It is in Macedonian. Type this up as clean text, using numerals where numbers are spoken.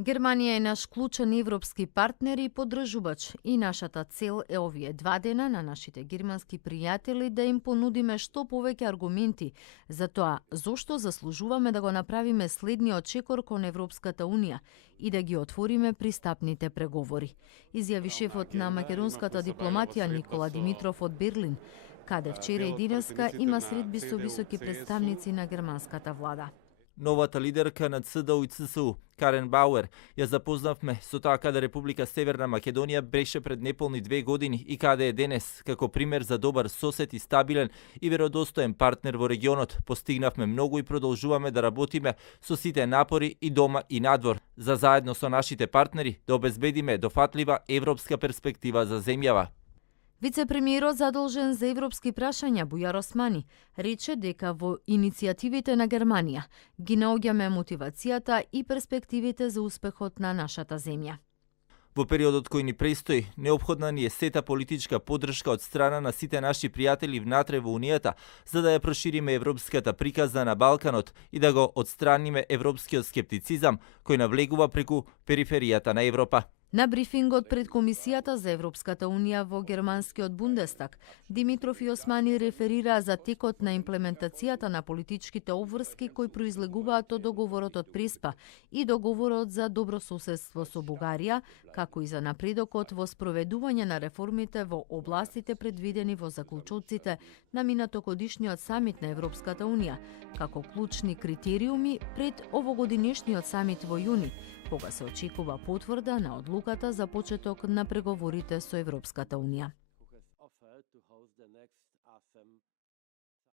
Германија е наш клучен европски партнер и поддржувач и нашата цел е овие 2 дена на нашите германски пријатели да им понудиме што повеќе аргументи за тоа зошто заслужуваме да го направиме следниот чекор кон Европската Унија и да ги отвориме пристапните преговори, изјави шефот на македонската дипломатија Никола Димитров од Берлин, каде вчера и денеска има средби со високи представници на германската влада. Новата лидерка на ЦДУ и ЦСУ, Карен Бауер, ја запознавме со тоа каде Република Северна Македонија беше пред неполни 2 години и каде е денес, како пример за добар сосед и стабилен и веродостоен партнер во регионот. Постигнавме многу и продолжуваме да работиме со сите напори и дома и надвор, за заедно со нашите партнери да обезбедиме дофатлива европска перспектива за земјава. Вице-премиерот задолжен за европски прашања Бујар Османи рече дека во иницијативите на Германија ги наоѓаме мотивацијата и перспективите за успехот на нашата земја. Во периодот кој ни престои, неопходна ни е сета политичка поддршка од страна на сите наши пријатели внатре во Унијата, за да ја прошириме европската приказна на Балканот и да го отстраниме европскиот скептицизам кој навлегува преку периферијата на Европа. На брифингот пред Комисијата за Европската Унија во германскиот Бундестаг, Димитров и Османи реферираа за текот на имплементацијата на политичките обврски кои произлегуваат од договорот од Преспа и договорот за добрососедство со Бугарија, како и за напредокот во спроведување на реформите во областите предвидени во заклучоците на минатогодишниот самит на Европската Унија, како клучни критериуми пред овогодинешниот самит во јуни, кога се очекува потврда на одлуката за почеток на преговорите со Европската Унија.